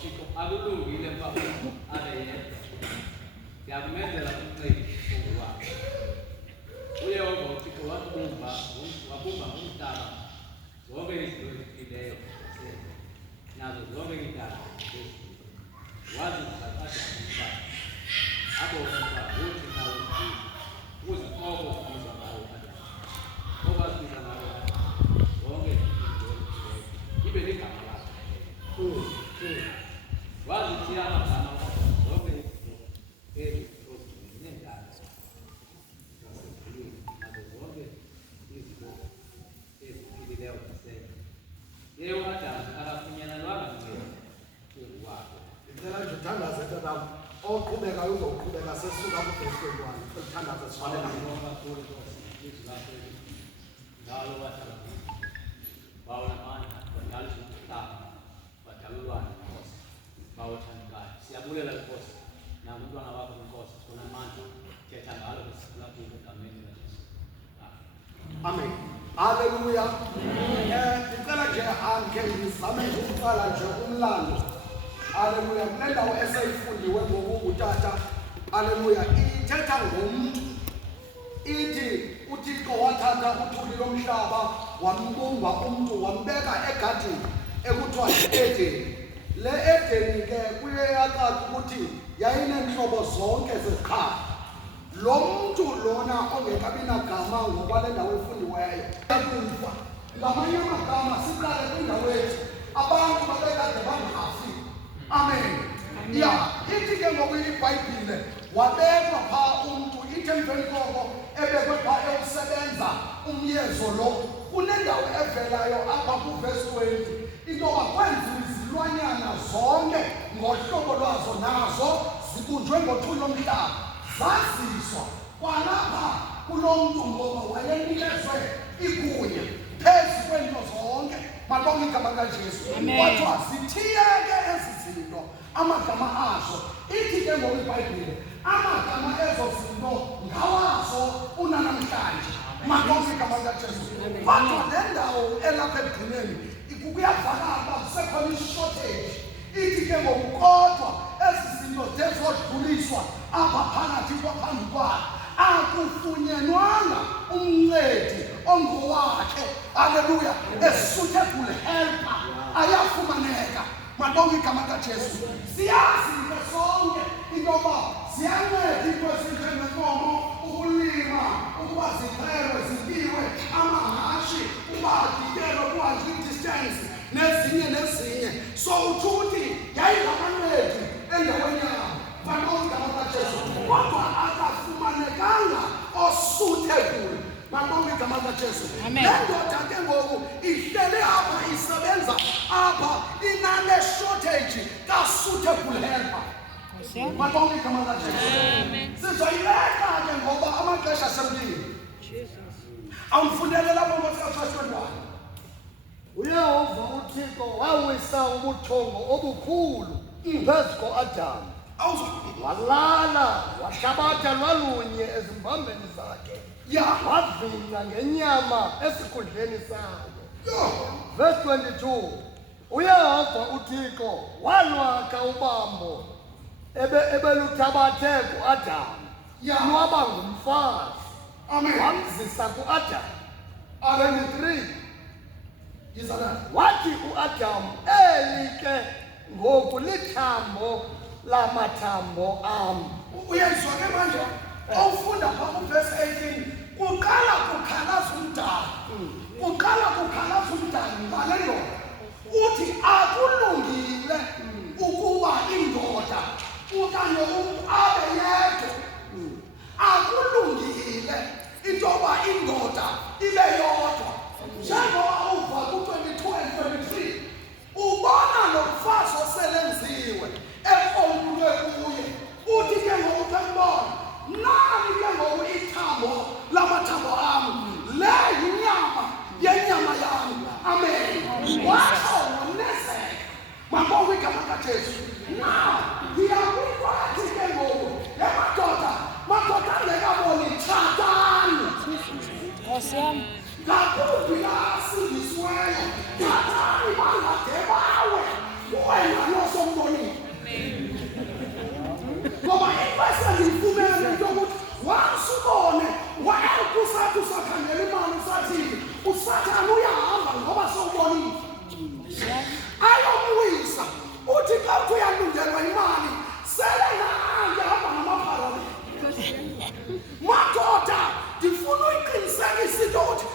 Chico akulungile mfana aleye yakumenzela umnceli ngokuwa uyehova uThixo wabumba umhlaba zonke izinto eziphileyo nazo zonke iintaba wazizaqasha umhlaba abona uthi nawo uzikoko zibiza ngawo obazibiza ngawo zonke izinto ibe ligama lakhe wazithiya amagama zonke izinto neentaba zasephilweni nazo zonke izinto eziphilileyo zasele yeyo Adamu akafunyanelwanga mnceli wakhe Ngicela nje uthandaze ntabam oqhubekayo uzoqhubeka sesuka kubhekweni wami uthandaze sifane njalo wadala bawonamandla badala umhlaba badala ulwandle Nkosi bawuthandekayo siyabulela Nkosi nabantwana bakho Nkosi sonamandla thetha ngalo kusikulapho egameni laJesu Amen. Haleluya. Ngicela nje angeke ngizame ukuqala nje umlando. Haleluya. Kule ndawo eseyifundiwe ngokutata. Haleluya. Ithetha ngomuntu. Ithi uThixo wathatha uthuli lomhlaba wambumba umuntu wambeka egadini ekuthiwa yi-Edeni. Le Edeni ke kuyeyacaca ukuthi yayinenhlobo zonke zeziqhamo. Lo muntu lona ongekabi nagama ngokwale ndawo efundiweyo yakufa. Ngamanye amagama siqale kwindawo yethu abantu babekade bangafi. Amen. Ya, ithi ke ngokuyibhayibhile wabekwa phaa umuntu ithi emveni koko ebekwe phaa ewusebenza umyezo lo. Kunendawo evelayo apha kuvesi 20 into yoba kwenziwa izilwanyana zonke ngohlobo lwazo nazo zibunjwe ngothuli lomhlaba. Zaziswa kwalapha kulo muntu ngoba wayenikezwe igunya phezu kwento zonke. Mabonke igama likaJesu. Kodwa zithiyeke ezi zinto amagama azo. Ithi ke ngokwibhayibhile amagama ezo zinto ngawazo unanamhlanje. Mabonke igama likaJesu. Kodwa le ndawo elapha ekugcineni kuyavakala uba kusekhona i-shortage. Ithi ke ngokukodwa ezi zinto zezodluliswa apha phakathi kwaphambi kwakhe akufunyenwanga umncedi ongowakhe. Haleluya. A-suitable helper ayafumaneka. Mabonke igama likaJesu. Siyazi into sonke into yoba ziyanceda into ezinjengenkomo ukulima ukuba zixhelwe zityiwe amahashi uba adikelwe kuhanjwe i-distance nezinye. So uthuthi yayingabancedi endaweni yabo. Mabonke igama likaJesu. Kodwa akafumanekanga osuitable. Mabonke igama likaJesu. Le ndoda ke ngoku ihlele apha isebenza apha inane-shortage ka-suitable helper. Mabonke igama likaJesu. Sizoyileka ke ngoba amaxesha asemlile. Awumfundele lapho ngosika-21. uYehova uThixo wawisa ubuthongo obukhulu phezu ko-Adamu. Walala wahlabatha lwalunye ezimbambeni zakhe. Wavila ngenyama esikhundleni sayo. Verse 22. uYehova uThixo walwakha ubambo ebeluthabathe ku-Adamu lwaba ngumfazi. Wamzisa ku-Adamu. 23. Wathi u-Adamu, eli ke ngoku lithambo lamathambo am. Uyayizwa ke manje awufunda phaa kuvesi 18 kuqala kukhalaza umdali ngale ndoda. Uthi akulungile ukuba indoda okanye umntu abe yedwa. Akulungile into yoba indoda ibe yodwa. Njengoba uva ku-22 and 23 ubona lo mfazi oselenziwe efonulwe kuye. Uthi ke ngoku embona nani ke ngoku ithambo lamathambo am, le yinyama yenyama yam. Amen. Watsho wonezeka. Mabonke igama likaJesu. Now ndiyakwifathi ke ngoku madoda angekaboni tshatani. Nkosi yami. Ngakumbi asindisiweyo thathani bangade bawe wena losombonile ngoba ifesa ngifumene into ukuthi wasubone wayekusathu sakhangela imali usathi usathana uyahamba ngoba sowubonile ayomwisa uthi xa uthi uyalungelwa imali sele nahamba ngamapharali madoda ndifuna uyiqinisekisa into ukuthi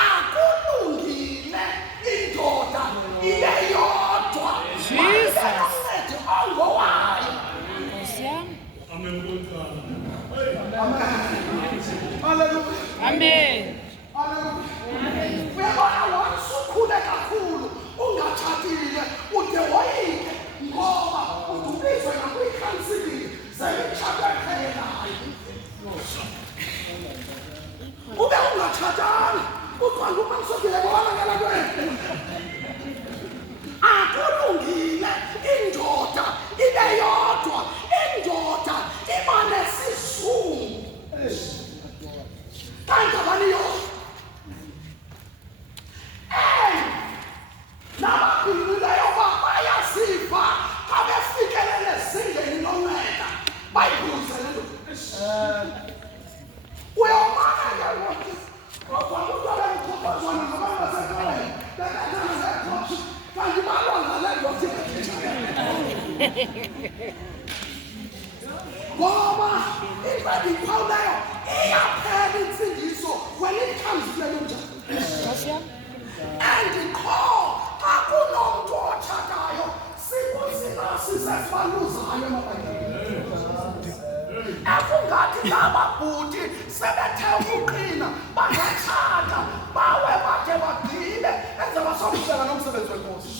akulungile indoda ibe yodwa mayisenancede ongowayo. Amen. Hallelujah. Amen. Hallelujah. Uyabona wasukhule kakhulu ungatshatile ude woyike ngoba udubizwe nakuyikhansilini zemitshato eqhelekayo. Ube ungatshatanga uqonda uma ngisogile bona ngela kwena. Akulungile indoda ibe yodwa, indoda iba nesizungu. Kanti abaniyo nababhilileyo bayasiva abefikelele ezingeni lonceda bayibuze lento. Uyomana ke ngoku kodwa umuntu abengiqoqozwana ngabantu basekhaya bebethana zekhophi kanti balwa ngale ndoda ngoba imali iphawuleyo iyaphela insindiso when it comes to leyo njani. And akunomuntu otshatayo sisesibaluzayo emabhayibhilini. Akungathi lababhuti sebethe ukuqina bangatshata bawe bade bagqibe enze basokuhlela nomsebenzi wenkosi.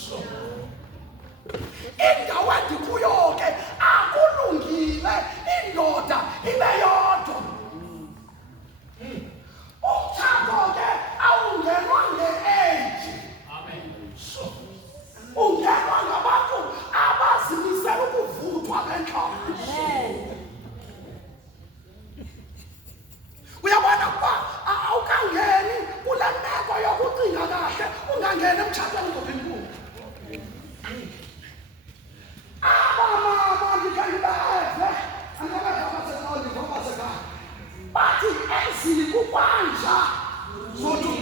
Indawo endikuyo ke akulungile indoda ibe yodwa. Umtshato ke awungenwa nge-age. Ungenwa ngabantu abazimisela ukuvuthwa bentloko. Uyabona ukuba awukangeni kule meko yokucinga kahle ungangeni emtshatweni ngobhenkulu. Abamama ndikayibeve andikadabasekayo ndikhobasekhaya bathi ezili kukwanja zothi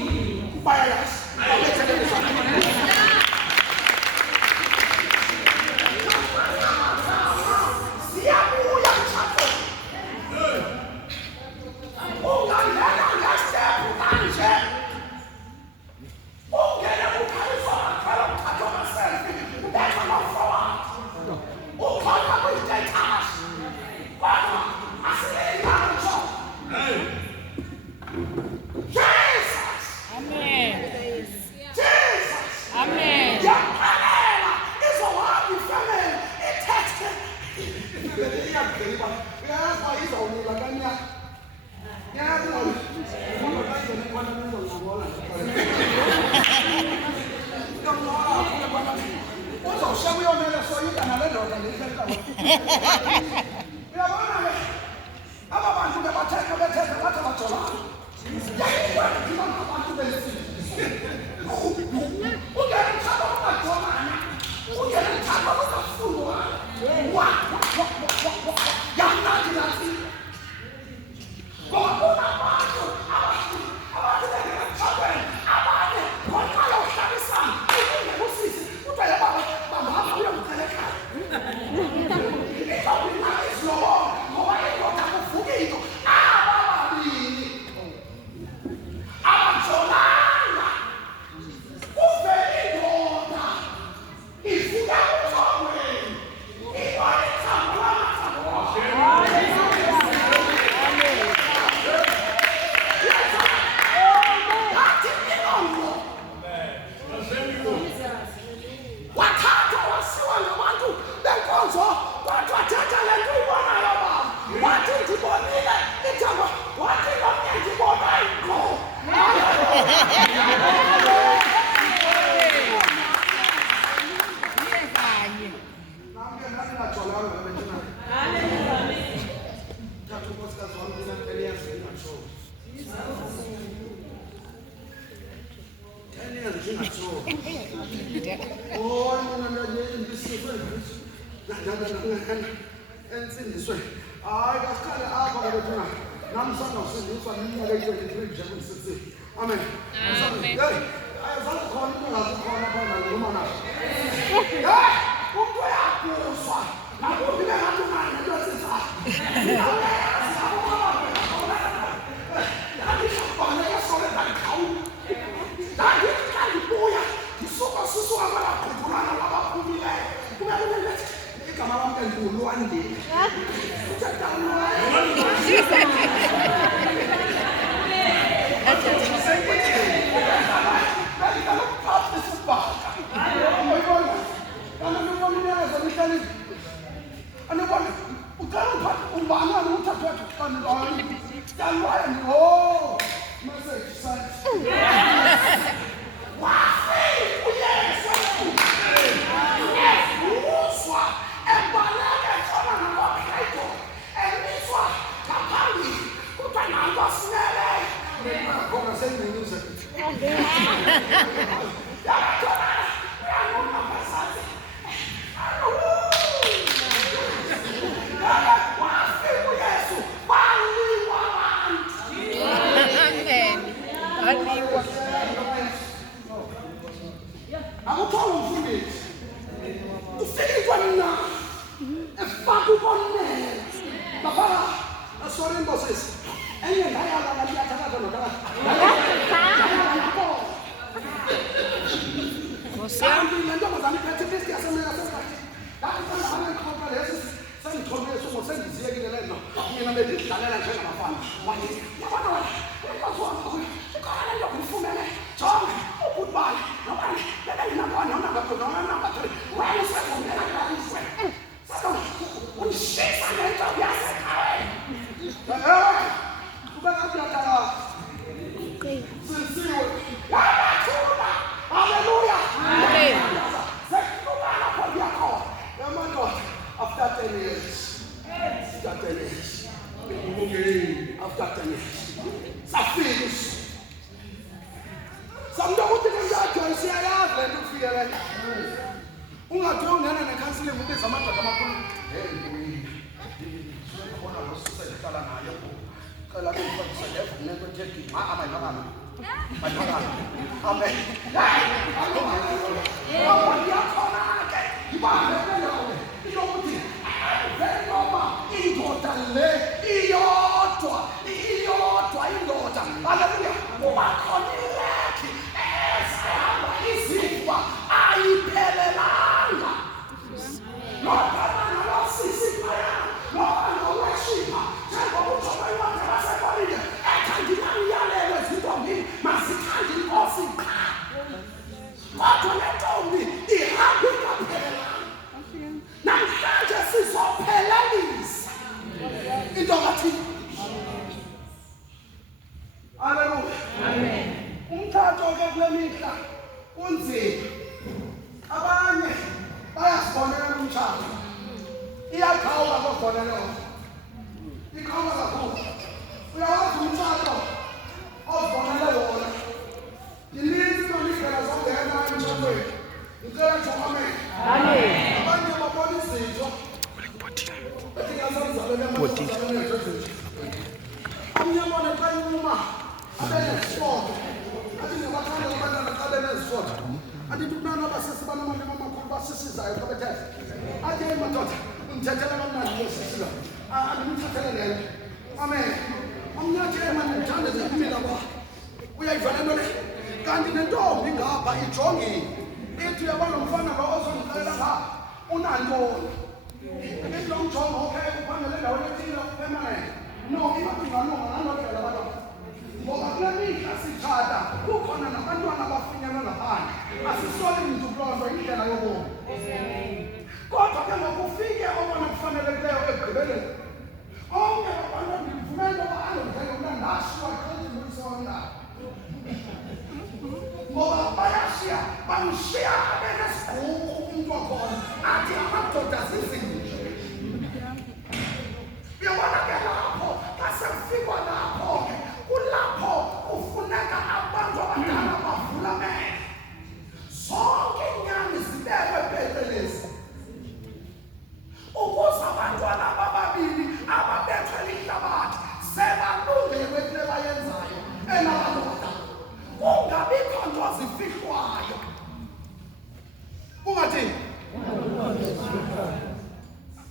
kubayayazi babethelelisa siyabuya mtshato ungangena ngestephu kanje ungene kukhaliswa bathwala umthatho amaselfi ubetha amaforward ukhona kwi-status kodwa asileyingantsho. Jesus! Amen. Jesus! Amen. Yakhalela izohamba ifamily ithexte ifamily iyagqiba uyayazi uba izawunila kanyaka yazi ngoba kangene kwana nizoncokola uzawushiya uyomele soyika nale ndoda ngehleka. Uyabona ke aba bantu bebathetha bathi bajolana yayikwandiba ngabantu besizwe. Ungena mtshato ungajolana, ungena mtshato ungafundwana yamnandi nathi ngoba kunabantu abathi bengena emtshatweni abanye konqala uhlabisana ukungena usisi kuthiwa yababa bambamba uyomcela ekhaya. Izawulinga isilobola ngoba indoda kuvuka into abababini abajolanga kuvela indoda ifika kuthongweni ibona ithambo lamathambo. ensindiswe hayi kasiqale apha kabethuna nami sandawusindiswa neminyaka eyi-23 nje kundisisi amen ayazange khona into engazikhona phana noma nayo umntu uyaguswa nakumbi bengathi unayo nento esizayo ndandibuya ndisuka kwalaqhukulana labaphumileyo igama lam ke ngulwandile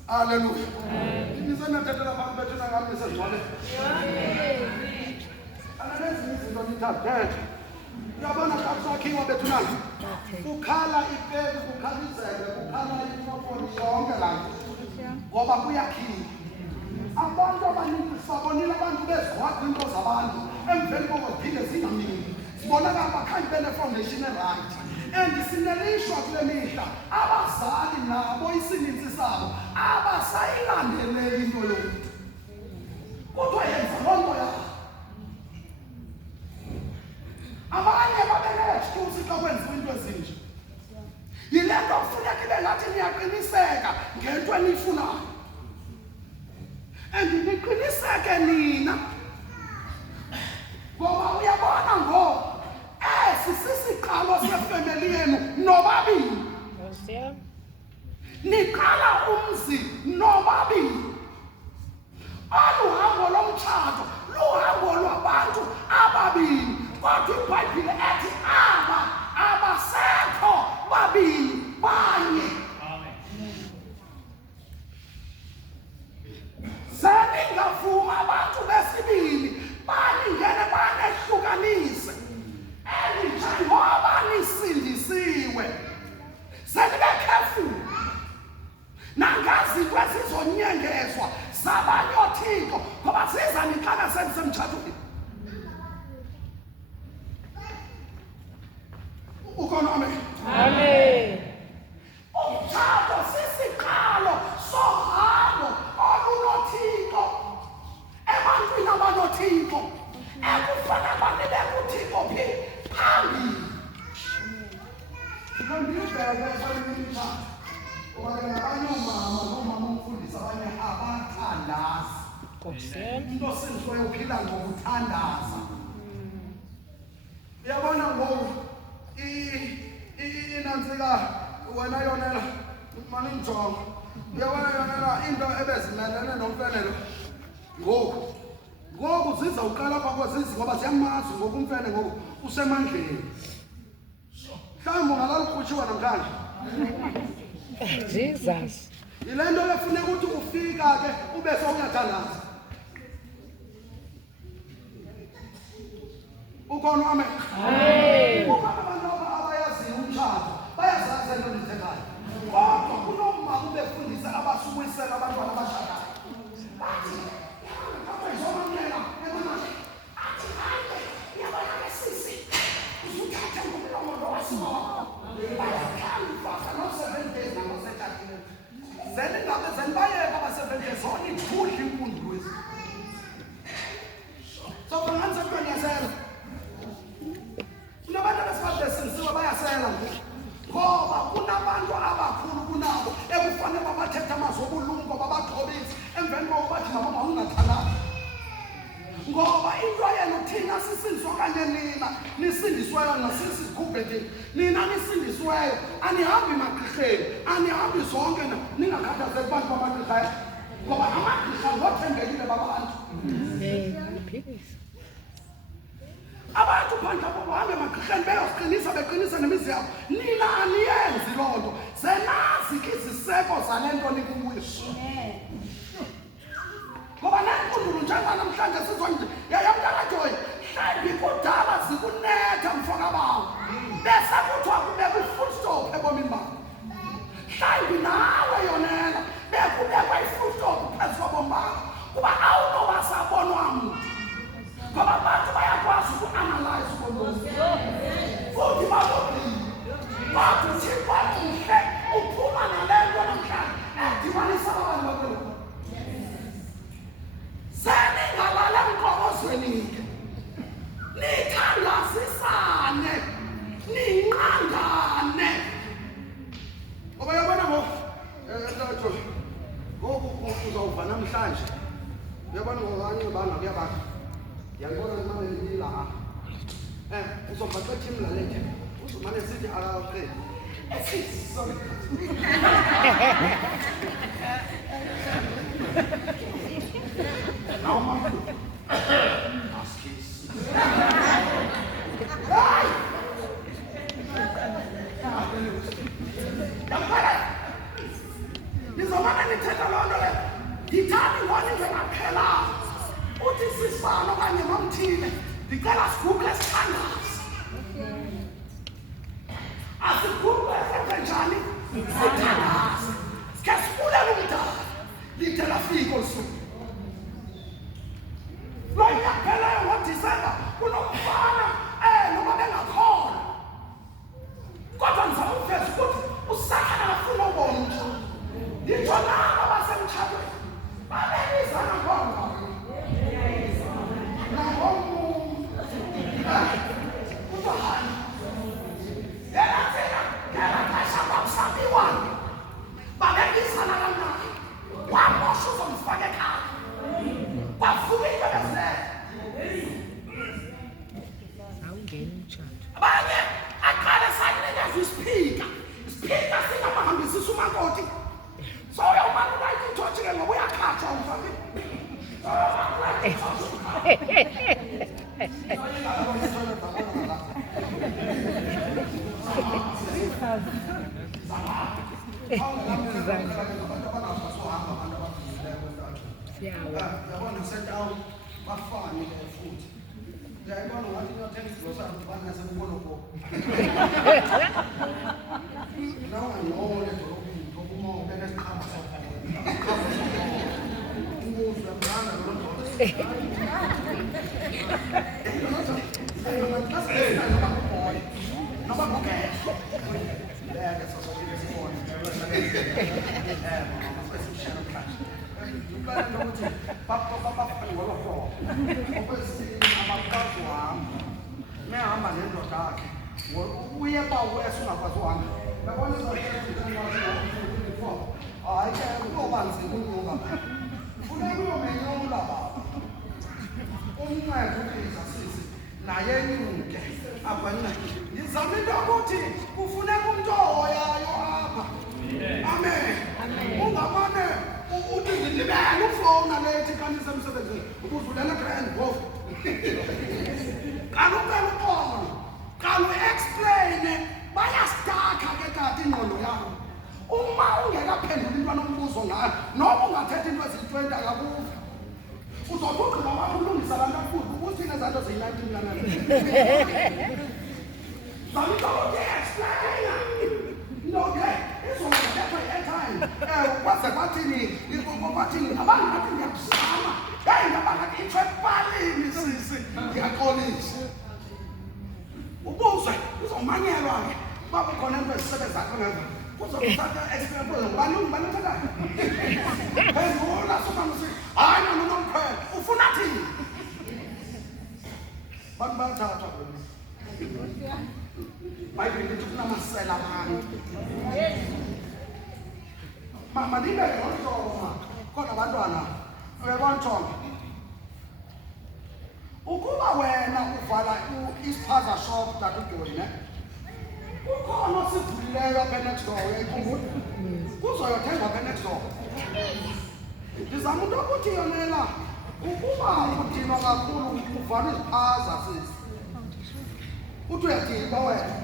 Hallelujah. Nisenathetela abantu bethu nangami nisezingcwabeni. Ananezi izinto nithathethe. Uyabona xa kusakhiwa bethu nani? Kukhala ipeki, kukhala izebe, kukhala imikrofoni yonke la nto. Ngoba kuyakhiwa. Abantu abaningi sibabonile abantu bezigwaqwa into zabantu emveni kokuphinde zingamini. Sibonakala bakhange bene-foundation e-right. And sinelishwa kule mihla abazali nabo isininzi sabo abasayilandeleli into yomntu. Kodwa yenza loo nto yakho. Abanye babene-excuse xa kwenziwa into ezinje. Yile nto kufuneka ibe ngathi niyaqiniseka ngento eniyifunayo. And niqiniseke nina. Ngoba uyabona ngoku esi sisiqalo sefemeli yenu nobabini. Niqala umzi nobabini. Aluhambo lomtshato luhambo lwabantu ababini. Kodwa iBhayibhile ethi aba abasekho babini banye. Seningavuma abantu besibili baningene banehlukanise. Njengoba nisindisiwe senibe careful nangazinto ezizonyengezwa zabanye othixo ngoba ziza nixaka senisemtshatweni. Ukhona amen? Amen. Umtshato sisiqalo sohambo olunothixo ebantwini abanothixo ekufanele nibe kuthixo phi phambili. Ndibheke kweminye ngoba ke nabanye oomama noomama umfundisi abanye abathandazi. Into senziweyo uphila ngokuthandaza. Uyabona ngoku inantsika wena yonela mani njongo. Uyabona yonela into ebezimelene nomfenelo ngoku zizawuqala apha kwezizi ngoba ziyamazi ngoku umfene ngoku usemandleni. Mhlawumbi ungalala ukhutshiwa namhlanje. Jesus. Yile nto efuneka ukuthi ufika ke ube sowuyathandaza. Ukhona amen? Amen. Kuba abantu abayaziyo umtshato bayazazi into endithethayo. Kodwa kunomama ubefundisa abasukuyisela abantwana abashadayo. Bathi ngoba kunabantu abakhulu kunabo ekufanele babathethe amazwi obulumko babagqobise emveni kokuba bathi nabo mawungathandazi. Ngoba into yenu thina sisindiswa kanye nina nisindisweyo nasisikhuphe thina. Nina nisindisweyo anihambi magqirheni, anihambi zonke ningakhathazeki bantu bamagqirha ngoba amagqirha ngothembekile babantu. Abantu phandle abo bahambe emagqirheni beyosiqinisa beqinisa nemizi yabo. Nina aniyenzi loo nto. Zenazi ke iziseko zale nto nikuyo. Ngoba nankundulu njenganamhlanje sizonje yayamntakajoyi mhlawumbi kudala zikunetha mfokabawo bese kuthiwa kubekwa i-full stop ebomini bakho. Mhlawumbi nawe yonela bekubekwa i-full stop phezu kobomi bakho kuba awunoba sabonwa mntu. Ngoba abantu bayakwazi uku-analyze ubomi futhi babobile. Kodwa uthixo omhle uphuma nale nto namhlanje edibanisa abantu bakho. Seningalala emqokozweni ke nithandazisane ninqandane. Ngoba yabona ngoku uzawuva namhlanje. Uyabona ngokanye bana kuyabakho yangibona imali endila uzomba xethi imlaleke uzomane sithi akaqedi sorry. Now, Mama, ask his. Hey! Njengoba nithetha loo nto le, yithani ngone njengaphela. Uthi sisibalo okanye nomthile, ndicela siguqe sithandaze. Asiguqe senze njani? Sithandaze. Sikhe sibulela umdala, lide lafika usuku. Lo nyaka phelayo ngoDisemba kunomfana noma bengakhona. Kodwa ngizama ukuveza ukuthi uSathane akafuna ubona umntu. Ngitsho laba basemtshadweni babelizana khona. Abanye aqale sanikeza isipika. Isipika singamahambisisa umakoti. So uyawumane ulayita ithothi ke ngoba uyakhatshwa umfaki. Yabona sentawu bafani futhi. Yayibona ngathi uyothenga igrosari ubana sekubona ko. Nawa ngone dorobini ngokuma ubeka isiqhamo sakho. Umuzwe mncane lo nto. Noma bukhe. Leke sasokile sibone. Uqala ukuthi bafani walokho. Okwesini abaqhazi wami. Mehamba nendoda yakhe. Uye bawo esingakwazi uhamba. Yabona izokwenza hayi ke kuba nzima ukuba. Funeka uyomenyula baba. Umncede ukhisa sisi naye enyuke. Abanye ngizama into ukuthi kufuneka umuntu ohoyayo apha. Amen. Ungamane uthi ngilibele ufona lethi kanti semsebenzini ubudlulela grand golf. Kanucela ukona. Kalu explain bayastaka ke kade ingqondo yakho. Uma ungekaphendula into anombuzo ngayo noma ungathetha into eziyi-20 akakuva. Uzobuka ngoba ulungisa abantu afuthi ukuthi nezanto zeyi-19 kanani. Zamito explain. No ke izongethwa i-airtime. Kwaze kwathini abantu bathi ngiyakuzama. Hey ngabangathi ithwephalini sisi. Ngiyaxolisa. Ubuze uzomanyelwa ke. Baba khona into ezisebenza kangazi. Uzokuthatha experience ngubani uthatha. Phezula somamusi. Hayi nomkhwela. Ufuna thini? Bantu bathatha bona. Bayibhile ukuthi kunamasela abantu. Mama ndibe ngomntoma. Kodwa abantwana uyabona ukuba wena uvala ispaza shop dadudoli ne ukhona osivulileyo apha next door uyayikhumbula kuzoyothenga apha next door ndizama into ukuthi yonela ukuba udinwa kakhulu uvala ispaza sisi uthi uyadinwa wena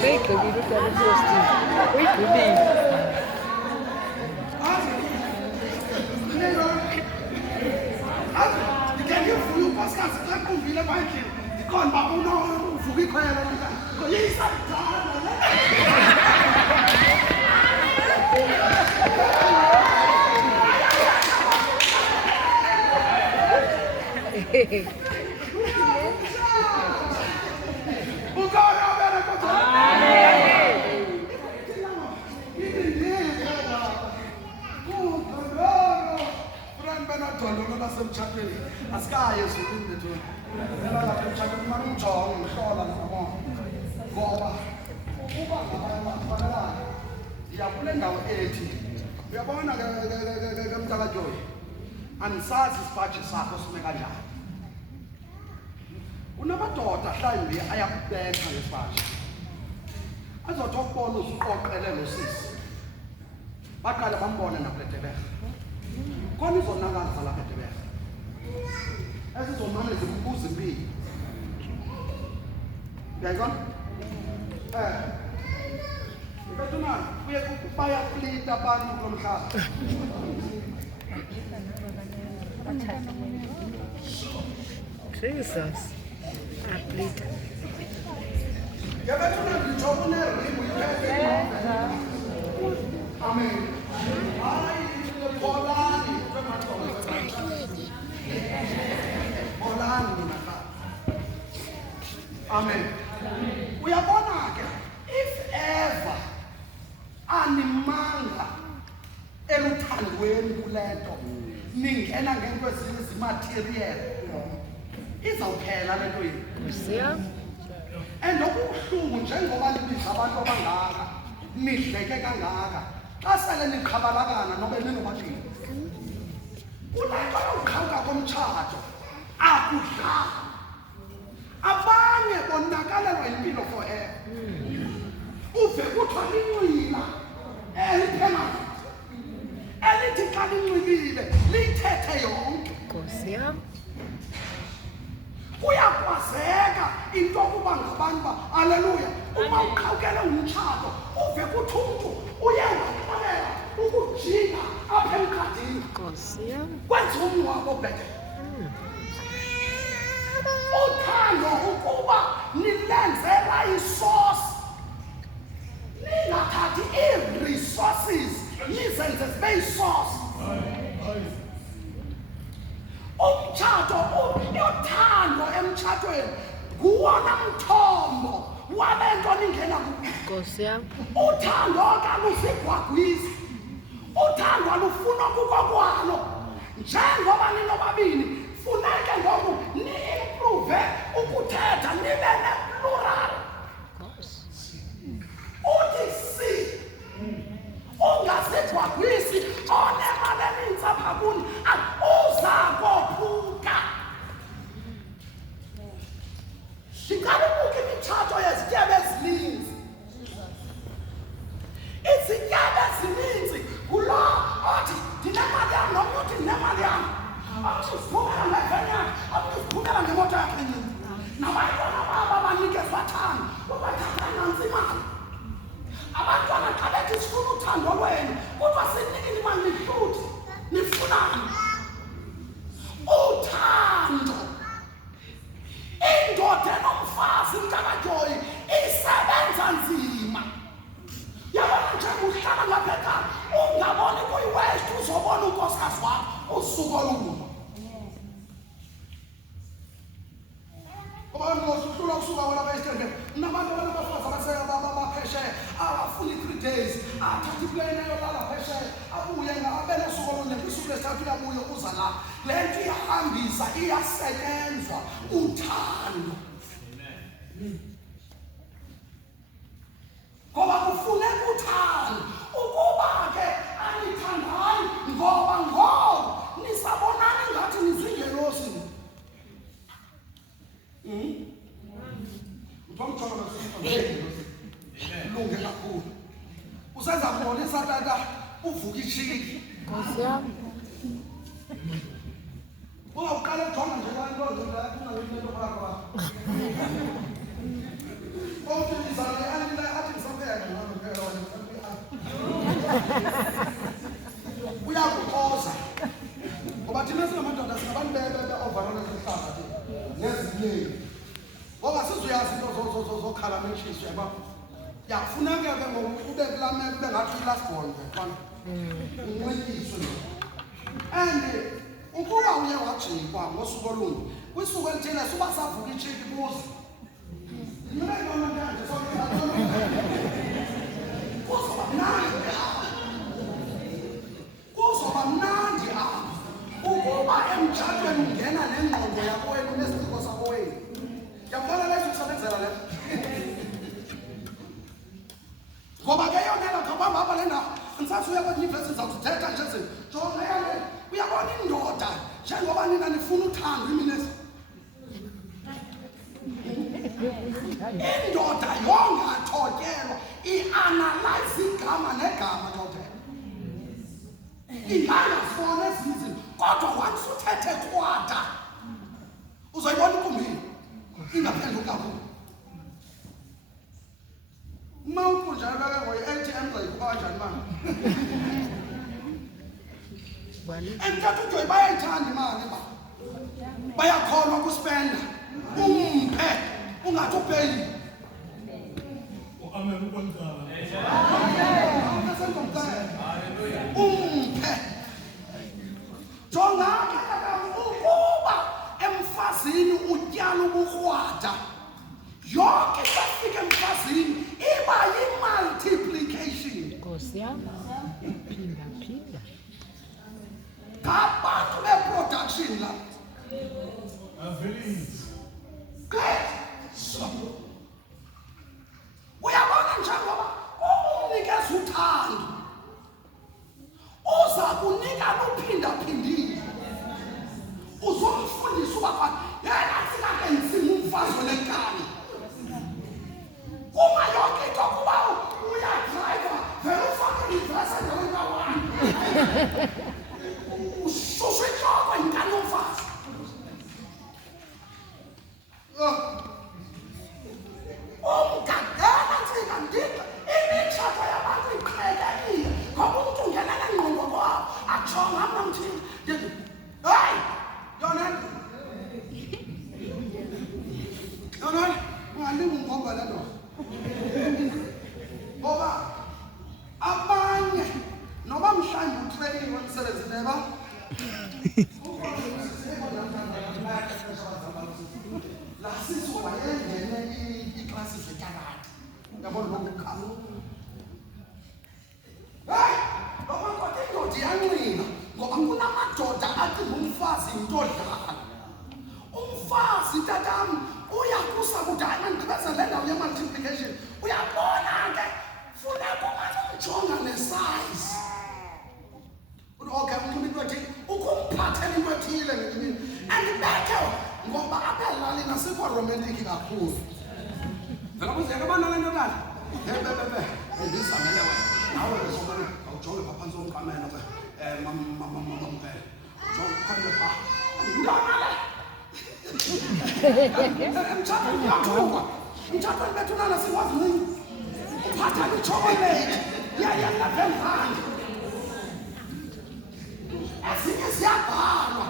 Vem comigo que eu não gostei. Oi, comigo. Asikaye ezulwini bethu. Lapha emtshadweni uma umjongo ngihlola ngabona. Ngoba uba ngabantu yakule ndawo ethi uyabona ke mntaka Joy. Anisazi isipaji sakho sime kanjani. Unamadoda mhlawumbe ayakubetha ngesipaji. Azothi ukubona usuqoqele nosisi. Baqala bambone nakuletebeka. Khona izonakala lapha eTebeka. Esizomane zibubuza impilo. Uyayibona? Betuna kuye bayaplita abantu kulomhlaba. Jesus. Aplita. Yabetuna ngijobune rimu yiphethe. Amen. Hayi Polani Polani nakha. Amen. Uyabona ke if ever animanga eluthandweni kulento ningena ngento ezimaterial izawuphela lento yini. Kusiya. And okubuhlungu njengoba libiza abantu abangaka nidleke kangaka xa sele niqhabalakana nobe ninobabili kulento yokuqhawuka komtshato akudlala abanye bonakalelwa impilo forever uve kuthiwa lincwila eliphemayo elithi xa lincwilile liyithethe yonke. Kusiya. Kuyakwazeka into yokuba ngabantu ba haleluya uma uqhawukele umtshato uve kuthi umntu uye waxolela ukujika apha emkhathini Kusiya. kwenza umngcwabo bhethe. Uthando ukuba nilenzela isource ningathathi ii-resources nizenze zibe yisource. Umtshato uthando emtshatweni nguwona mthombo wabento ningena kuyo. Kusiya. Uthando kalusigwagwisi, uthando alufuna kukokwalo. Njengoba ninobabini funeke ngoku ni-improve ukuthetha nibe ne-plural. Uthi si ungasigwagwisi onemali eninzi apha kuni uza kophuka. Ndingaba ubuka imitshato yezityebe ezininzi. Izityebe ezininzi ngulo othi ndinemali yam nomnye uthi ndinemali yam. Akuziphumela ngeveni yakhe, akuziphumela ngemoto yakhe encinci. Nabantwana babo abanikezwa thando ubathatha nantsi imali. Abantwana xa bethi sifuna uthando lwenu kodwa sinikini imali nihluthi nifunani uthando. Indoda enomfazi mntakajoyi isebenza nzima. Yabona njengoba uhlala ngapha ekhaya ungaboni kuyiwest uzobona unkosikazi wakho usuku olunye. Abantu bosuhlula usuka wena bayistende nabantu abafazi abaphesheya afuni 3 days athatha iplane ayolala phesheya abuye ngabe nosuku olunye kwisuku lesithathu uyabuya uza la le nto iyahambisa iyasetyenzwa uthando. Ngoba kufuneka uthando ukuba ke anithandayo ngoba nisabonana ngathi nizingelosi. Uthomthoma lunge kakhulu usenza kubonisa tata uvuka ichiki. Kusiya. Uqala ukuthoma nje kanto la kungayiphelo phakwa. Konke izale andila athi ngisaphela ngalo phela wena. Uyakuxoza. Ngoba thina singamadoda singabantu be-overall esihlala nje. Neziningi. Ngoba sizuyazi into zokhala mentshiswe yabo. Yakufuneka ke ngoku ube kulame kube ngathi last born ngexana. Unqikiswe. And ukuba uye wajikwa ngosuku olunye kwisuku elithile suba savuka ichiki buza. Mina ngibona kanje sonke abantu. Kuzoba mnandi apha. Ukuba emtshatweni ungena nengqondo yakho wena nesiciko sakho wena. Yabona leso kusebenzela le. Ngoba ke yona la khamba apha lena ngisasuya kwenyuvesi ngizawuthetha nje izinto. Jonga yale uyabona indoda njengoba nina nifuna uthando iminesi. Indoda yongathotyelwa i-analyze igama negama thothela. Ingangafona ezinye izinto kodwa once uthethe kwada ingaphendula kakhulu. Mawukunjalo ke ngoyi-ATM zayikhupha kanjani manje? Entathu nje bayayithanda imali ba. Bayakholwa ukuspenda. Umphe ungathi upeli. Amen ukwenzala. Umphe. Jonga ukuba emfazini utyala ubukrwada. Yonke safika emfazini iba yi-multiplication. Nkosi yami. Phinda. Ngabantu be-production la. Avelisi. Great. So. Uyabona njengoba umnikeza uthando. Uza kunika luphindaphindile. Uzomfundisa uba kwa yena sikakenzi umfazi olenkani. Uma yonke into kuba uyadrayiva vele ufake idrasa endaweni kawane. Ushushe inhloko ingane yomfazi. Umgadela ntsika ndika imitshato yabantu iqhelekile ngoba umuntu ungenela ngqondo kwabo ajonga amamthini hayi yonani ungalinga ungomba le nto ngoba abanye noba mhlawumbe utraining emsebenzini eba lasisi wayengene iklasi zekarati yabona lokukhala hayi noma kodwa indoda iyanqina ngoba kunamadoda athi ngumfazi intodlana umfazi tatam uyakusa kudala mandigqibeza le ndawo ye-multiplication uyabona ke funeka unganomjonga nesize okay umuntu into ethile ukumphathela into ethile ngemini and beke ngoba abelali nasikho romantic kakhulu vela kuzeka abana le nto tata bebe ndizamele wena nawe sobana awujonge pha phantsi komqamelo ke mamamamamamele ujonge ukhangele pha ndonale emtshatweni uyathukwa emtshatweni bethunana sikwazi nini uphatha itshokoleti yayelapha emvana ezinye ziyabhalwa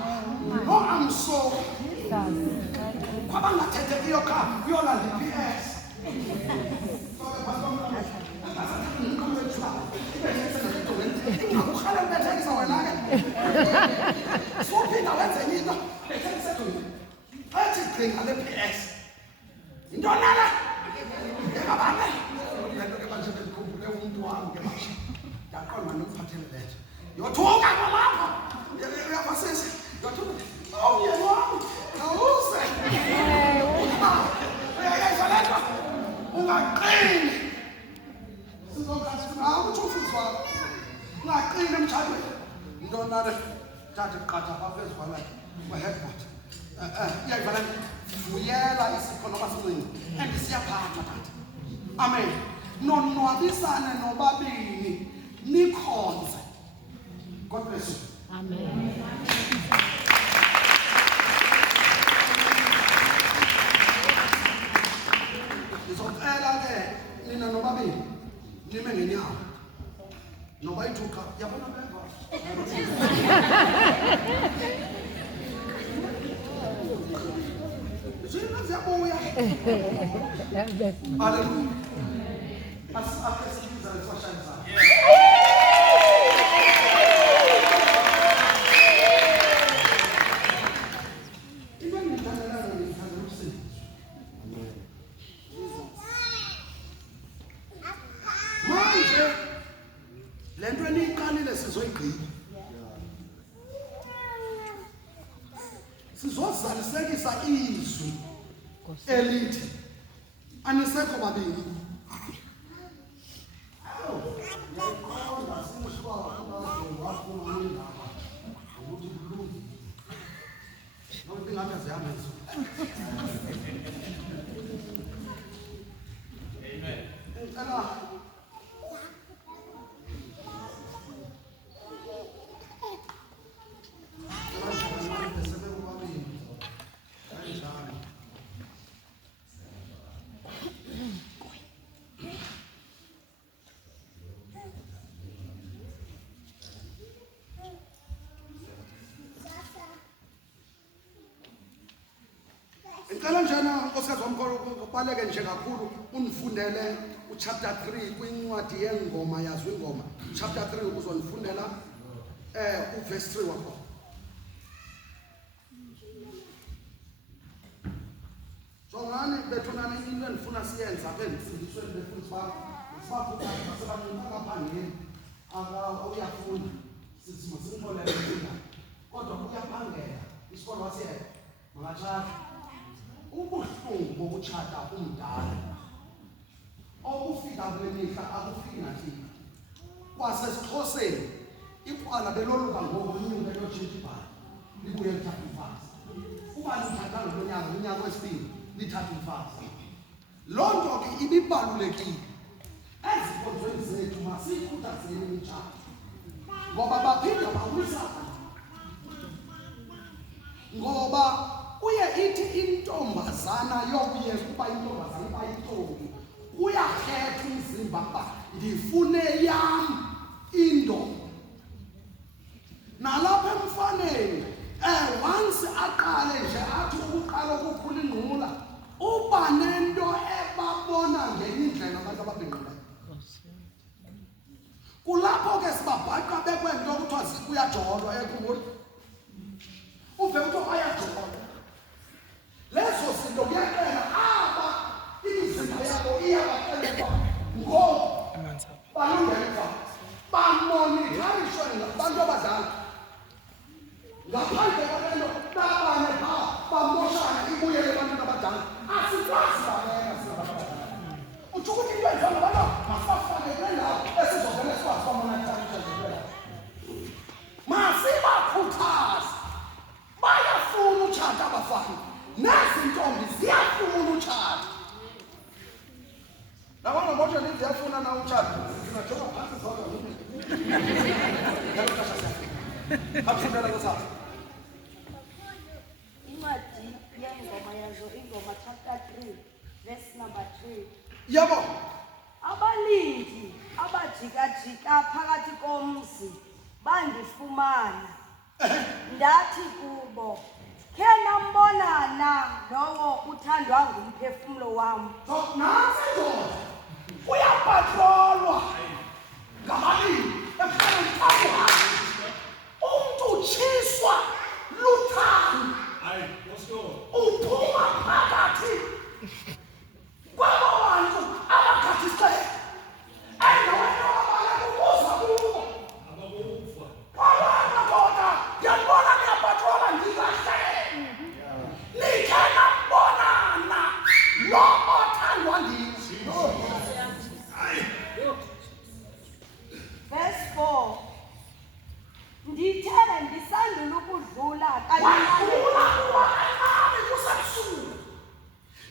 no amso kwabangathethekiyo qha uyolanda i-PS ingakurhala mbethekisa wena ke suphinda wenze enye into bethekisedweni ethi gcinga le-PS intonala engabane lento ke manje bendikhumbule umntu wami ke manje ndaqonda nomphathele letho yothuka kwalapha uyabasisi yothuka yena wami awuse uyayezwa lento ungaqini sizokhathi utsho umfundisi wakho ungaqini emtshatweni intonale thathe qatha pha phezu kwa-headboard iyayivala vuyela isipho noba sincinci and siyaphatha tata amen nonwabisane nobabini nikhonze. God bless you. Amen. Ngizocela ke nina nobabili nime ngenyawo noba ithuka yabona beva Zina ziyabuya. Hallelujah. Asisikiza lesifashane sakhe. Manje lento eniyiqalile sizoyigqiba. Sizozalisekisa izwi elithi anisekho babili. Ngicela njena nkosikazi wamkholo ubaleke nje kakhulu unifundele uchapter 3 kwincwadi yengoma yazwe ingoma chapter 3 uzonifundela uverse 3 wakho. Jongani bethunana into endifuna siyenza apha endifundisweni befundisi bakho sibaphuka sebanqinqa ngaphangeni uyafunda sithi masimxolele ufunda kodwa uyaphangela isikolo wasiyeka makatshata ubuhlungu bokutshata umdala okufika kule mihla akufiki nathina kwasesixhoseni ikrwala beloluka ngoku linyuke lotshintsha ibhali libuye lithatha umfazi uba lithathanga unyaka wesibini lithatha umfazi. Loo nto ke ibibalulekile ezikonzweni zethu masiyikhuthazeni imitshato ngoba baphinda bawisana ngoba uye ithi intombazana yokuye kuba intombazana iba yintombi uyakhetha umzimba kuba ndifune yam indoda nalapha emfaneni once aqale nje athi ukuqala ukukhula ingqula uba nento ebabona ngenye indlela abantu ababhinqileyo. Kulapho ke sibabhaqa bekwento kuthiwa kuyajolwa ekhumbula uve kuthiwa ayajolwa lezo zinto kuyaqela aba imizimba yabo iyabaxelekwa ngoku balungelwa bamonitharishwe ngabantu abadala ngaphandle kwalento babane bamoshana ibuyele ebantwini abadala asikwazi babeka sinabadala utsho ukuthi into enza ngabana masafakele ndawo esizovele sikwazi bamonitharisha ziphela masibakhuthaze bayafuna utshata abafana nezintombi ziyafuna utshata nabona ngotsho nini ziyafuna na utshata zingajonga phantsi zodwa Kapsundela kusapha. Incwadi yengoma yazo ingoma chapter 3 verse number 3. Yabo. Abalindi abajikajika phakathi komzi bandifumana. Ndathi kubo, "Ke nambonana lowo uthandwa ngumphefumulo wami." So nansi ndoda uyapatrolwa ngabalindi ephakathi kwabantu. Umuntu utshiswa luthando. Hayi, Pastor. Uphuma phakathi kwabo bantu abakhathiseyo. Endaweni yokubaleka ukuza kubo. Abakufa. Kwabana bona ndiyabona niyapatrola ndilahle. Nikhe nambonana lo othandwa ndim. Verse 4. Ndithe ndisandula ukudlula Wadlula kuba kancane kusebusuku.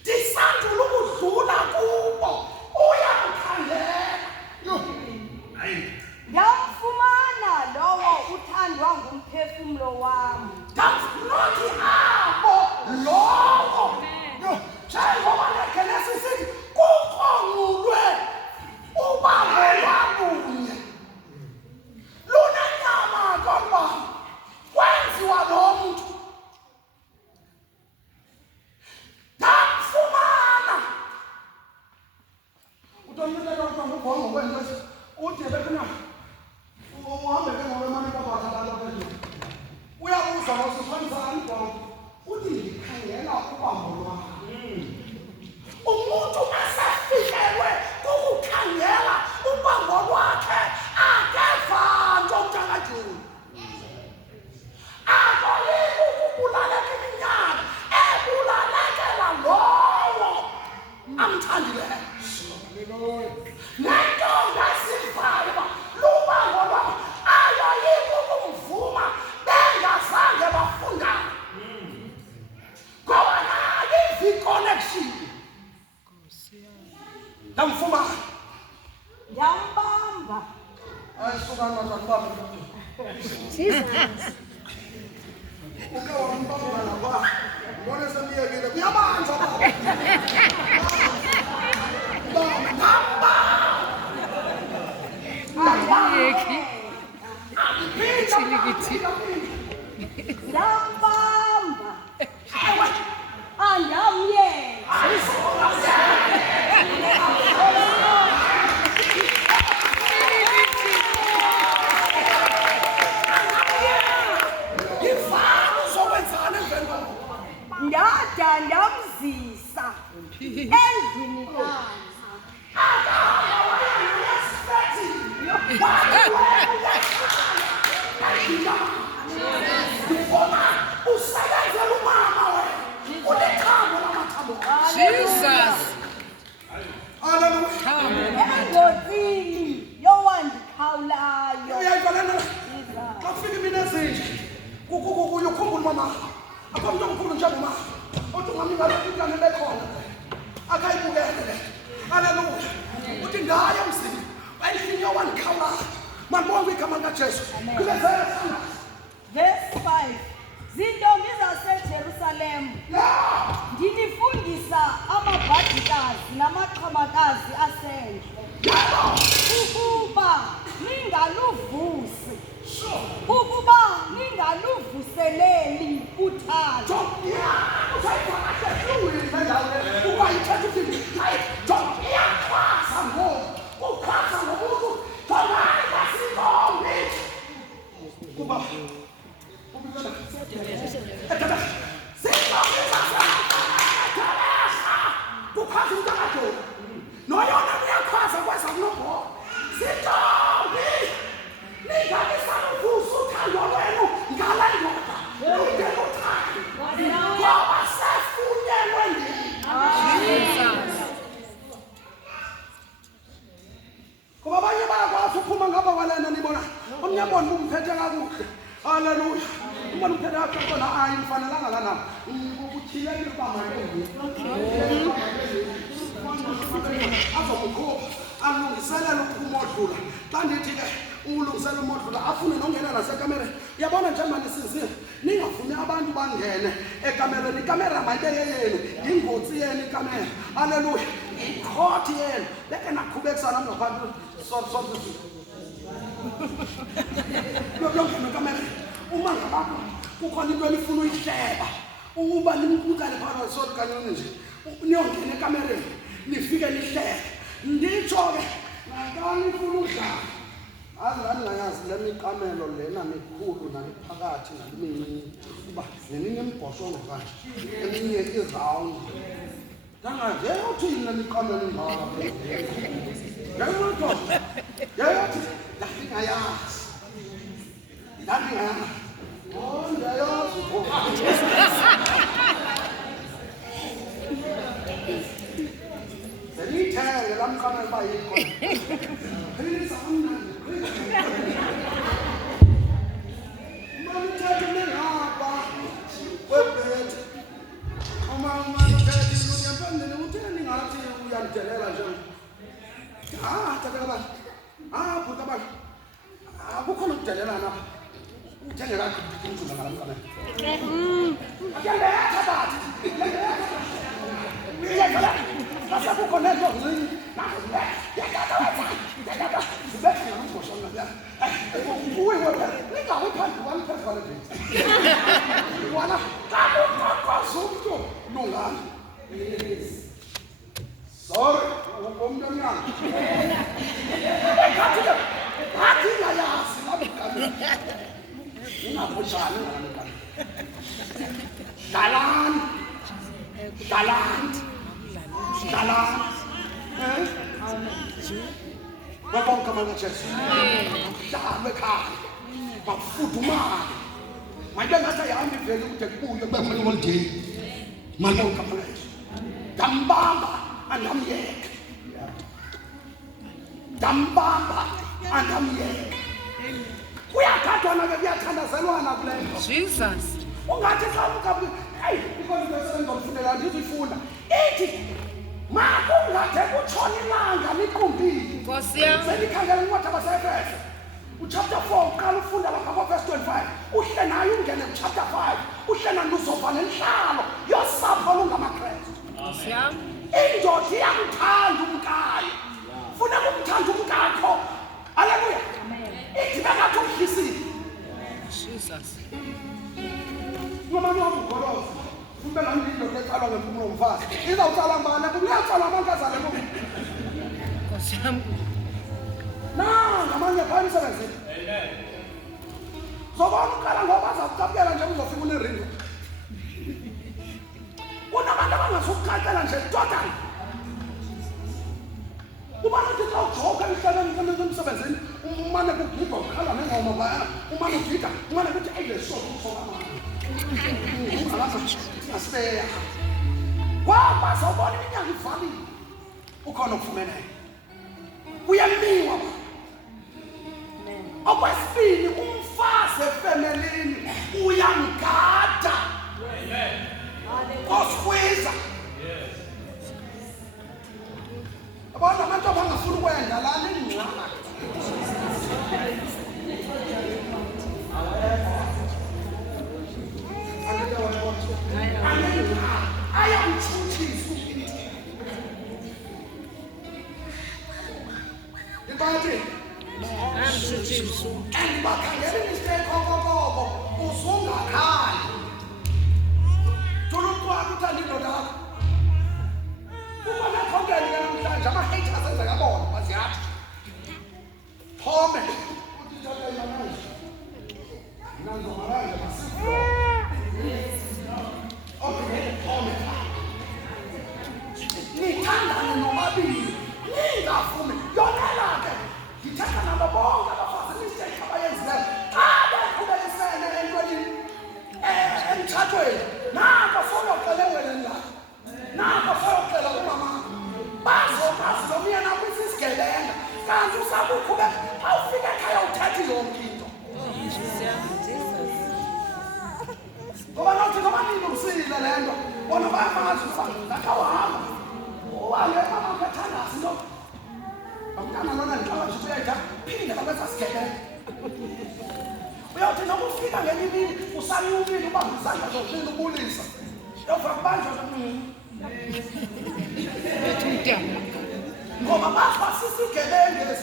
Ndisandula ukudlula kubo. Uyamkhangela. Ndamfumana lowo uthandwa ngumphefumulo wami. Ndamfunothi abo lowo. Njengoba leGenesis sithi kukrongulwe ubambo lwabunye. Lunanyama kodwa kwenziwa lo muntu. Ndamfumana. Utomnikelela ukuthi ngubhongo kwento uthi befuna uhambe ke ngokwemali kwabathatha phezulu. Uyabuza ngosifundisana ibhongo. Uthi ndikhangela ubambo lwami. Umuntu asafikelwe kukukhangela ubambo lwakhe akeva nto mntakajuni. Akoyiki ukubulaleka iminyaka ebulalekela lowo amthandileyo. Nentombi esivayo uba lubango lwabo ayoyiki ukumvuma bengazange bafundana. Ngoba nayo ivi-connection. Ndamfumana. Ndambamba. Ayisukani bazakubamba. Jesus. Uke wambamba lapha. Ngibona semiyekile. Kuyabanjwa baba. Ayeki. Chilikithi. Ndambamba. Andam ndamzisa endlini kazi. Jesus. Engozini yowandikhawulayo. Xa kufika imini ezinje uyokhumbula mama apha mntu omkhulu njengoma othi ungamningalafikane bekhona akayibukele haleluya uthi ndaye emzini bayifini yowandikhawulayo mandibonke igama likajesu kulezesana. Verse 5. Zintombi zaseJerusalem, ndinifundisa amabhadikazi namaqhamakazi asendle ukuba ningaluvusi, ukuba ningaluvuseleli uthando. Kuba abanye bayakwazi uphuma ngapha kwalena nibona omnye mbona umphethe kakuhle haleluya umbona umphethe kakuhle na hayi mfanelanga lana ukuthilekile uba azomkhupha alungiselela ukuphuma odlula xa ndithi ke ulungisela umodlula afune nongena nasekamereni uyabona njengoba nisinzile ningavumi abantu bangene ekamereni ikamera mayibe yeyenu yingotsi yenu ikamera haleluya ikhothi yenu leke naqhubekisana ngaphandle yongena ekamereni uma ngabantu kukhona into enifuna uyihleba uba nimkukale phakathi sori kanyoni nje niyongena ekamereni nifike nihlebe nditsho-ke nakani ifuna udlala Angayazi le miqamelo lena mikhulu naliphakathi nalimincinci kuba neminye imibhoshongo kanje eminye iround nangaze uthi le miqamelo ingaka yayimadoda yayothi ndingayazi ndayazi seniyithenge la mqamelo uba yikho kukhona ukudelelana uthengela umjulo ngalamkana kukho nento sorry, umntu omnyama ngathi ngayazi ingaphushani dlalani babonke amanajesu dlalwe ekhaya bafudumale mayibe ngathi ayihambi ivele kude kubuye bekhona iholideyi malonke amanajesu ndambamba andamyeka kuyathathwana ke kuyathandazelwana kule nto Jesus. ungathi xa ukabu hayi ikonto esengizofundela ndizifunda ithi makungade kutshona ilanga liqumbile Nkosi yami. selikhangela incwadi yabaseefeso uchapter 4 uqala ufunda lapha verse 25 uhle naye ungene kuchapter 5 uhle nanto uzova nenhlalo yosapho olungamaKrestu. Nkosi yami. Indoda iyamthanda umkayo funeka umthanda umkakho haleluya ithi bekathi umhlisile Jesus. noma nongoloza ube ngamlindo lecalwa ngemphumulo mfazi izawucala ngubani kumyacala amankazana kubi Nkosi yami. ngamanye phana emsebenzini zobona uqala ngoba azakucapukela nje uzofika uneringo sukhathala nje totally. Umane uthi xa ujoka emhlabeni emsebenzini, umane kugidwa ukhala nengoma bayana, umane ugida, umane kuthi ayile shot ujoka manje. Asibeya. Waba sobona iminyaka ivalile. Ukhona ukufumeneyo. Uyamiwa. Okwesibili umfazi efemelini uyamgada. Amen. Kosizwa. Abona abantu abangafuna ukwenda la ningcwaba. I am choosing. And bakangela mistake okokobo usungakhali. Tulukwa kuthandilo lakho. Ubona konke namhlanje ama-haters enza yabona baziyathi. Phome uthi njalo imanje. Nanzomalayo basifo. Okay, phome. Nithandane nomabili. Ningafumi yona lakhe. Ngithatha nabo bonke abafazi mistake abayenzileyo. Xa beqhubekisene entweni emtshatweni. Nako soyoxela wena la. Nako soyoxela umama. Bazomyena kwisisigebenga. Kanti usabuqhubeka awufika ekhaya uthatha yonke into. Ngoba nothi ngoba nilungisile le nto. Bona bayamazi ukuba ngakhawuhamba. Owaye mama kathandazi lo. Bamntana lona ngiqala nje uyayitha phinda kabesa sigebenga. Uyothi noma ufika ngenye imini usayumile uba ngizandla zokuqina ubulisa. Yova kubanjwa ngoba basisigebenga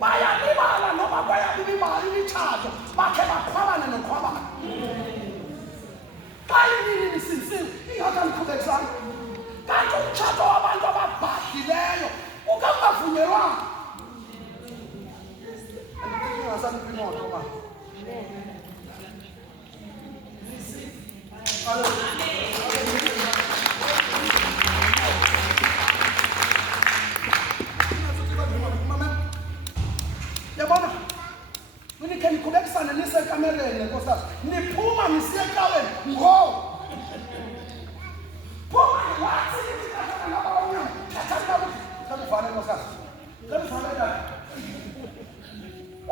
bayalibala noma bayalibala imitshato bakhe baqhwabane noqhwabane. Xa inini nisinsiwe ingathi aniqhubekisana. Kanti umtshato wabantu ababhadlileyo ukangavunyelwanga. Andicinga imoto ba. Yabona unikhe niqhubekisane nisekamereni nkosikazi niphuma nisiye ecaweni ngo phuma wathi nithatha ngabawona thatha ngabufana nkosikazi ngabufana la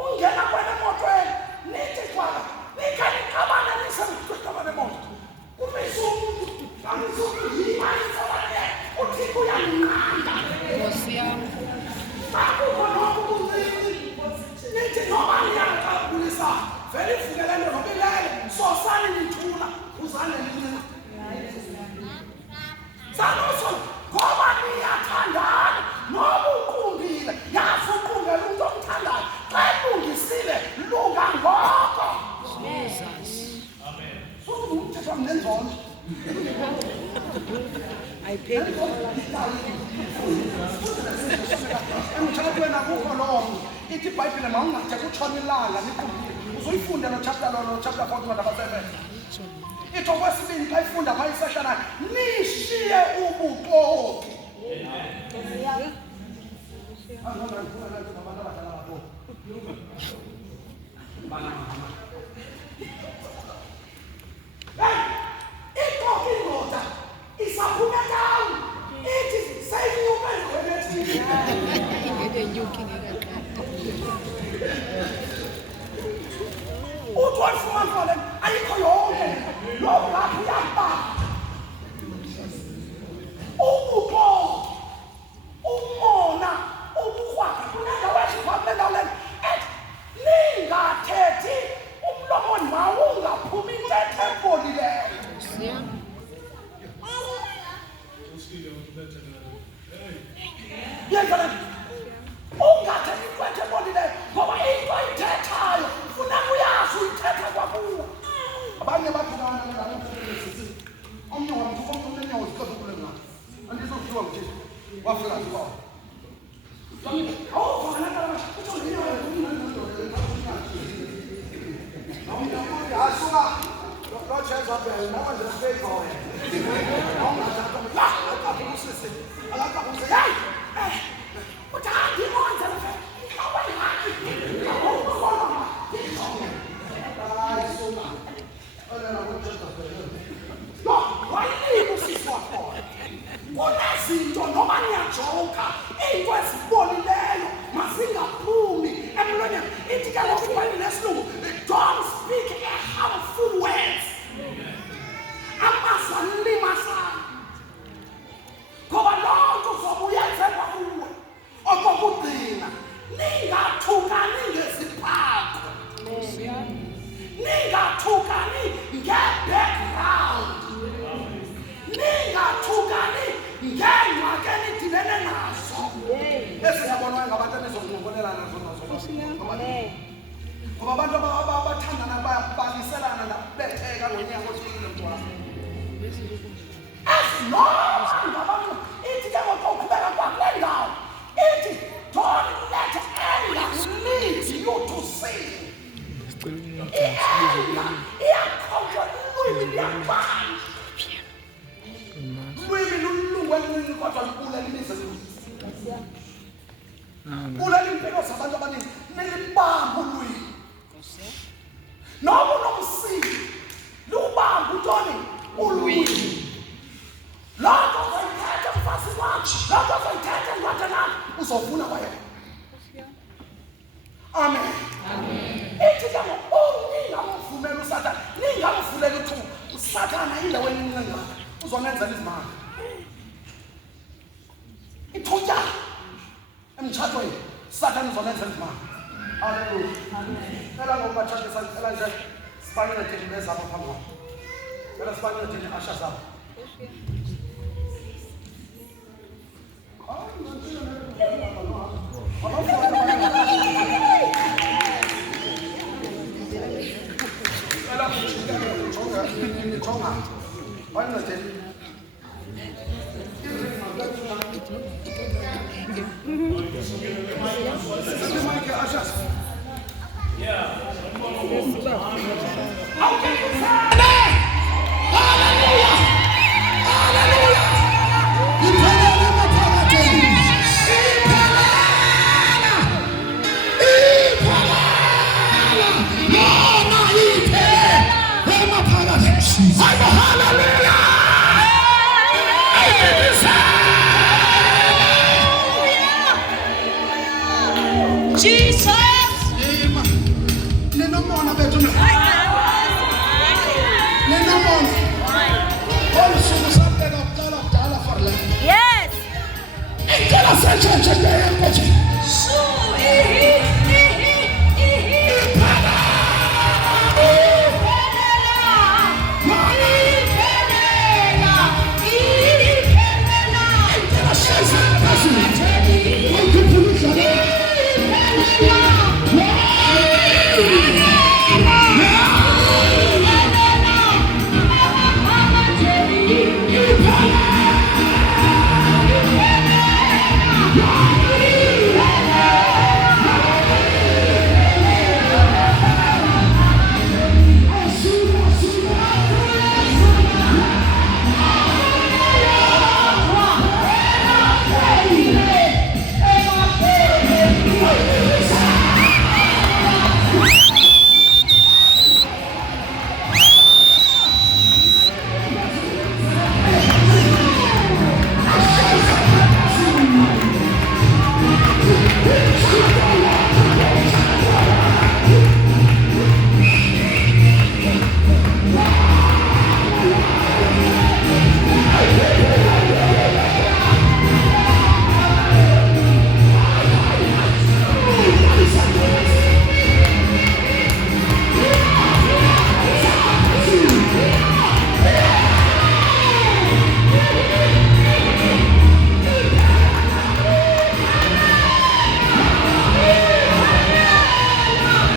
ungena kwena motweni nithi kwala nikhe niqabana nisemqabana moto kumisu amisu yimayisabane uthi kuyanqanda Nkosi yami nithi noma niyaqabulisa vele ifukele nto nobilele sosane nithula uzane nini sanoso ngoba niyathandana noba uqumbile yazi uqumbele umuntu omthandayo xa elungisile lunga ngoko amen futhi umthetho wamnenzono ayiphelile emtshatweni akukho loo ithi iBhayibhile mawungade kutshona ilanga niqubile uzoyifunda no chapter 40 number 7 ithi okwesibini xa ifunda mayisehlanayo nishiye ubuxoki ixoki indoda isaphumekayo ithi seyinyuka engqwelethile uthi wayifumana kole ayikho yonke loo lapho uyababa ubuxoki umona ubukrwaka kunendawo ezikwamendaweni ethi ningathethi umlomo mawungaphumi intetho ebolileyo yenzela ungathethi intetho ebolileyo ngoba into ayithethayo funeka uyazi uyithetha kwakuwo abanye baphukana omnye wamthuka omnye unenyawo zixoxa kule ngalo andizokuthiwa nguthixo wafika zikona Asuka, Lord Jezebel, no one's a faithful. kunezinto noma niyajoka into ezibonileyo mazingaphumi emlonyeni. Ithi ke ngokubhali lesilungu, don't speak harmful words. Amazwi alimazayo. Ngoba lonke uzobuyenza kuwe. Okokugcina, ningathukani ngesiphako. Ningathukani nge-background. Ningathukani ngengxaki enidibene nazo. Esiyabonwayo ngabantu enizoncokolelana nazo. Ngoba abantu abathandana bayabhaliselana nakubetheka ngonyaka othile mntwana. Ngabantu ithi ke ngokuqhubeka kwakule ndawo, ithi don't let anger lead you to sin. Iyakhonjwa ilwimi liyabanja. Lwimi lulungu elinini kodwa lubulela imizimba. Bulela impilo zabantu abaningi. Nilibamba ulwimi. Noma unomsili, lubamba utoni ulwimi. Lokho zoyithetha mfazi wakho, lokho zoyithetha ndodana uzovuna kwayena. Amen. Ithi ke ningamvumeli uSathane, ningamvuleli ithuba. uSathane indawo eningi uzonenzela izimanga. Ithunya emtshatweni uSathane uzonenzela izimanga. Haleluya. Phela ngoba thathe sicela nje sifanele thina bezabo phambi kwakho. Phela sifanele thina asha zabo. Yes.